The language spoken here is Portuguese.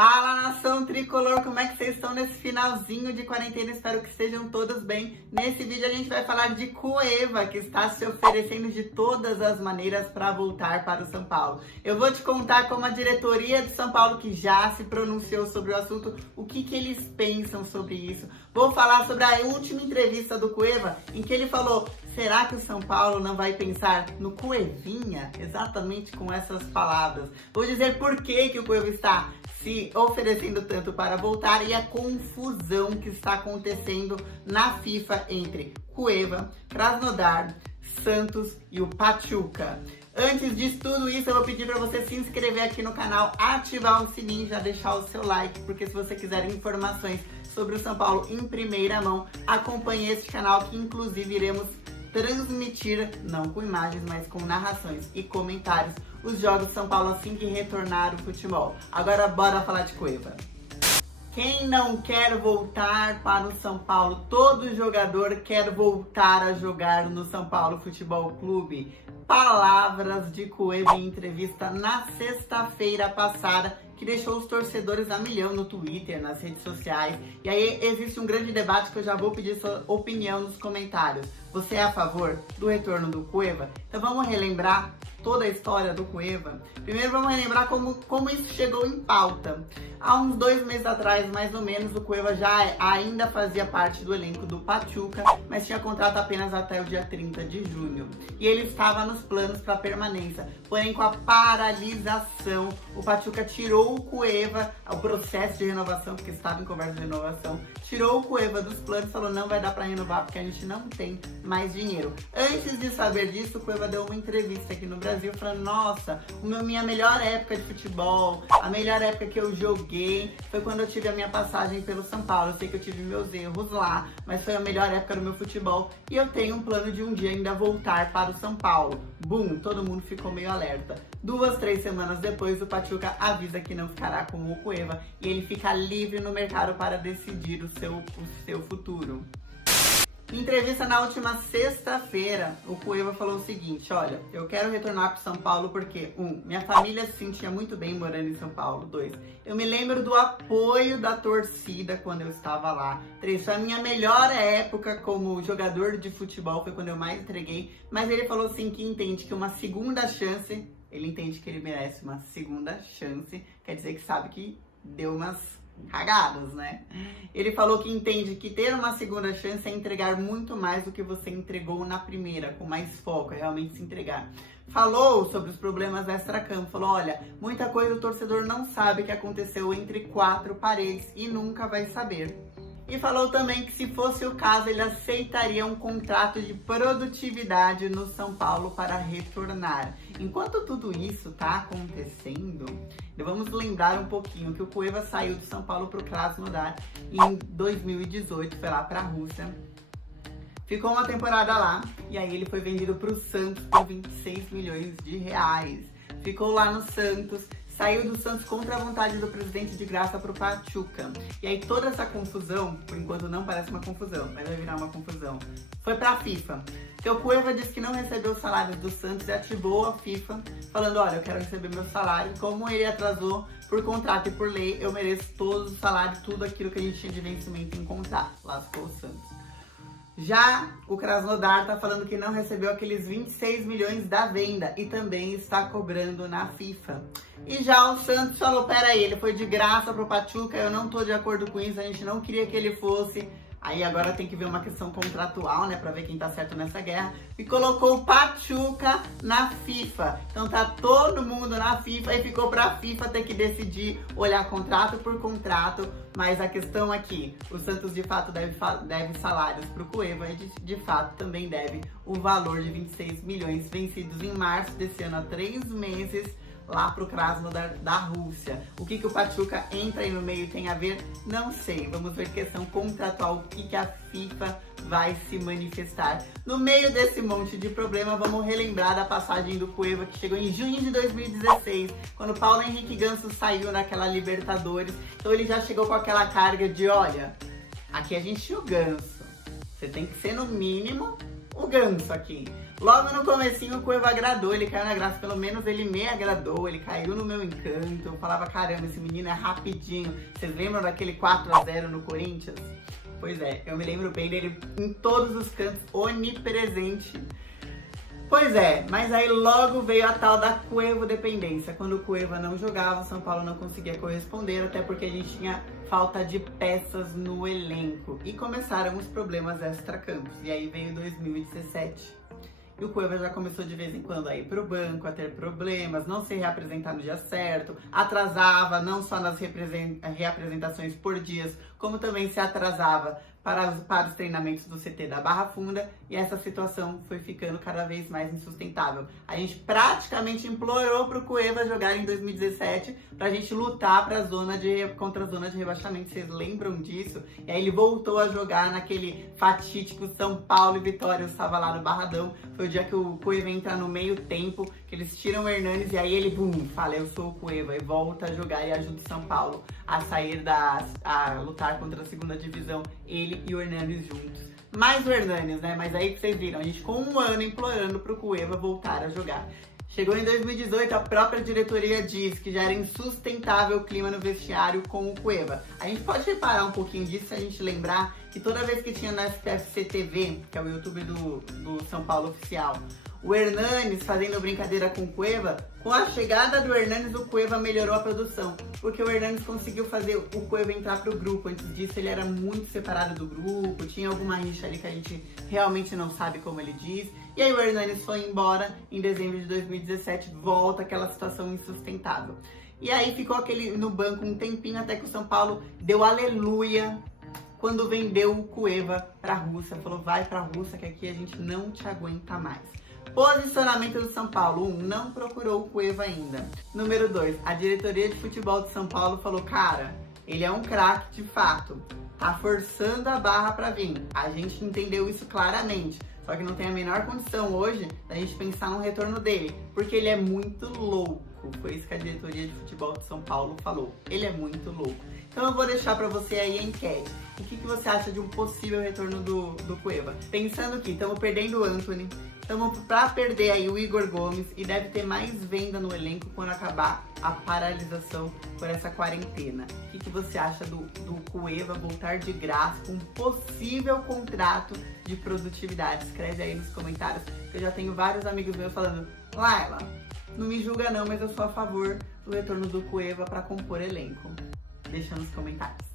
Fala, nação tricolor, como é que vocês estão nesse finalzinho de quarentena? Espero que estejam todos bem. Nesse vídeo a gente vai falar de Cueva, que está se oferecendo de todas as maneiras para voltar para o São Paulo. Eu vou te contar como a diretoria de São Paulo, que já se pronunciou sobre o assunto, o que eles pensam sobre isso. Vou falar sobre a última entrevista do Cueva, em que ele falou: será que o São Paulo não vai pensar no Cuevinha? Exatamente com essas palavras. Vou dizer por que o Cueva está se oferecendo tanto para voltar e a confusão que está acontecendo na FIFA entre Cueva, Krasnodar, Santos e o Pachuca. Antes de tudo isso, eu vou pedir para você se inscrever aqui no canal, ativar o sininho e já deixar o seu like, porque se você quiser informações sobre o São Paulo em primeira mão, acompanhe esse canal que inclusive iremos transmitir, não com imagens, mas com narrações e comentários, os jogos de São Paulo assim que retornar o futebol. Agora bora falar de Cueva. Quem não quer voltar para o São Paulo? Todo jogador quer voltar a jogar no São Paulo Futebol Clube. Palavras de Cueva em entrevista na sexta-feira passada, que deixou os torcedores a milhão no Twitter, nas redes sociais. E aí existe um grande debate que eu já vou pedir sua opinião nos comentários. Você é a favor do retorno do Cueva? Então vamos relembrar toda a história do Cueva. Primeiro vamos relembrar como isso chegou em pauta. Há uns 2 meses atrás, mais ou menos, o Cueva já ainda fazia parte do elenco do Pachuca, mas tinha contrato apenas até o dia 30 de junho. E ele estava nos planos para permanência. Porém, com a paralisação, o Pachuca tirou o Cueva, o processo de renovação, porque estava em conversa de renovação, tirou o Cueva dos planos e falou: não vai dar para renovar porque a gente não tem mais dinheiro. Antes de saber disso, o Cueva deu uma entrevista aqui no Brasil falando: nossa, minha melhor época de futebol, a melhor época que eu joguei foi quando eu tive a minha passagem pelo São Paulo. Eu sei que eu tive meus erros lá, mas foi a melhor época do meu futebol e eu tenho um plano de um dia ainda voltar para o São Paulo. Bum, todo mundo ficou meio alerta. 2, 3 semanas depois, o Pachuca avisa que não ficará com o Cueva e ele fica livre no mercado para decidir o seu futuro. Em entrevista na última sexta-feira, o Cueva falou o seguinte: olha, eu quero retornar para São Paulo porque 1, minha família se sentia muito bem morando em São Paulo. 2, eu me lembro do apoio da torcida quando eu estava lá. 3, foi a minha melhor época como jogador de futebol, foi quando eu mais entreguei. Mas ele falou assim que entende que uma segunda chance, ele entende que ele merece uma segunda chance, quer dizer que sabe que deu umas cagadas, né? Ele falou que entende que ter uma segunda chance é entregar muito mais do que você entregou na primeira, com mais foco, é realmente se entregar. Falou sobre os problemas extra-campo, falou: olha, muita coisa o torcedor não sabe que aconteceu entre 4 paredes e nunca vai saber. E falou também que, se fosse o caso, ele aceitaria um contrato de produtividade no São Paulo para retornar. Enquanto tudo isso tá acontecendo, vamos lembrar um pouquinho que o Cueva saiu do São Paulo para o Krasnodar em 2018, foi lá para a Rússia. Ficou uma temporada lá e aí ele foi vendido para o Santos por 26 milhões de reais. Ficou lá no Santos. Saiu do Santos contra a vontade do presidente de graça para o Pachuca. E aí toda essa confusão, por enquanto não parece uma confusão, mas vai virar uma confusão, foi para a FIFA. Porque o Cueva disse que não recebeu os salários do Santos e ativou a FIFA, falando: olha, eu quero receber meu salário. Como ele atrasou por contrato e por lei, eu mereço todos os salários, tudo aquilo que a gente tinha de vencimento em contrato. Lascou o Santos. Já o Krasnodar tá falando que não recebeu aqueles 26 milhões da venda e também está cobrando na FIFA. E já o Santos falou: peraí, ele foi de graça pro Pachuca, eu não tô de acordo com isso, a gente não queria que ele fosse. Aí agora tem que ver uma questão contratual, né, pra ver quem tá certo nessa guerra. E colocou o Pachuca na FIFA. Então tá todo mundo na FIFA e ficou pra FIFA ter que decidir, olhar contrato por contrato. Mas a questão aqui, o Santos de fato deve salários pro Cueva e de fato também deve o valor de 26 milhões vencidos em março desse ano, há 3 meses, lá pro Krasnodar da Rússia. O que o Pachuca entra aí no meio tem a ver? Não sei. Vamos ver questão contratual, o que a FIFA vai se manifestar. No meio desse monte de problema, vamos relembrar da passagem do Cueva, que chegou em junho de 2016, quando Paulo Henrique Ganso saiu naquela Libertadores. Então ele já chegou com aquela carga de: olha, aqui a gente tinha o Ganso, você tem que ser no mínimo o Ganso aqui. Logo no comecinho o Cueva agradou, ele caiu na graça, pelo menos ele me agradou, ele caiu no meu encanto. Eu falava, caramba, esse menino é rapidinho. Vocês lembram daquele 4-0 no Corinthians? Pois é, eu me lembro bem dele em todos os cantos, onipresente. Pois é, mas aí logo veio a tal da Cueva dependência. Quando o Cueva não jogava, o São Paulo não conseguia corresponder, até porque a gente tinha falta de peças no elenco. E começaram os problemas extra-campos. E aí veio 2017. E o Cueva já começou de vez em quando a ir pro banco, a ter problemas, não se reapresentar no dia certo, atrasava não só nas reapresentações por dias, como também se atrasava para os treinamentos do CT da Barra Funda, e essa situação foi ficando cada vez mais insustentável. A gente praticamente implorou pro Cueva jogar em 2017 pra gente lutar contra a zona de rebaixamento, vocês lembram disso? E aí ele voltou a jogar naquele fatídico São Paulo e Vitória, eu estava lá no Barradão, foi o dia que o Cueva entra no meio tempo, que eles tiram o Hernanes e aí ele, fala, eu sou o Cueva, e volta a jogar e ajuda o São Paulo a sair a lutar contra a segunda divisão, ele e o Hernanes juntos. Mais o Hernanes, né? Mas aí que vocês viram, a gente ficou um ano implorando pro Cueva voltar a jogar. Chegou em 2018, a própria diretoria diz que já era insustentável o clima no vestiário com o Cueva. A gente pode reparar um pouquinho disso se a gente lembrar que toda vez que tinha no SPFC TV, que é o YouTube do São Paulo Oficial, o Hernanes fazendo brincadeira com o Cueva, com a chegada do Hernanes, o Cueva melhorou a produção, porque o Hernanes conseguiu fazer o Cueva entrar pro grupo. Antes disso ele era muito separado do grupo, tinha alguma rixa ali que a gente realmente não sabe como ele diz, e aí o Hernanes foi embora em dezembro de 2017, volta aquela situação insustentável. E aí ficou aquele no banco um tempinho, até que o São Paulo deu aleluia quando vendeu o Cueva pra Rússia, falou, vai pra Rússia que aqui a gente não te aguenta mais. Posicionamento do São Paulo. 1. Não procurou o Cueva ainda. Número 2. A diretoria de futebol de São Paulo falou, cara, ele é um craque de fato. Tá forçando a barra pra vir. A gente entendeu isso claramente. Só que não tem a menor condição hoje da gente pensar no retorno dele. Porque ele é muito louco. Foi isso que a diretoria de futebol de São Paulo falou. Ele é muito louco. Então eu vou deixar pra você aí a enquete. O que você acha de um possível retorno do Cueva? Pensando que estamos perdendo o Antony, estamos pra perder aí o Igor Gomes e deve ter mais venda no elenco quando acabar a paralisação por essa quarentena. O que você acha do Cueva voltar de graça com um possível contrato de produtividade? Escreve aí nos comentários, que eu já tenho vários amigos meus falando, Laila, não me julga não, mas eu sou a favor do retorno do Cueva para compor elenco. Deixa nos comentários.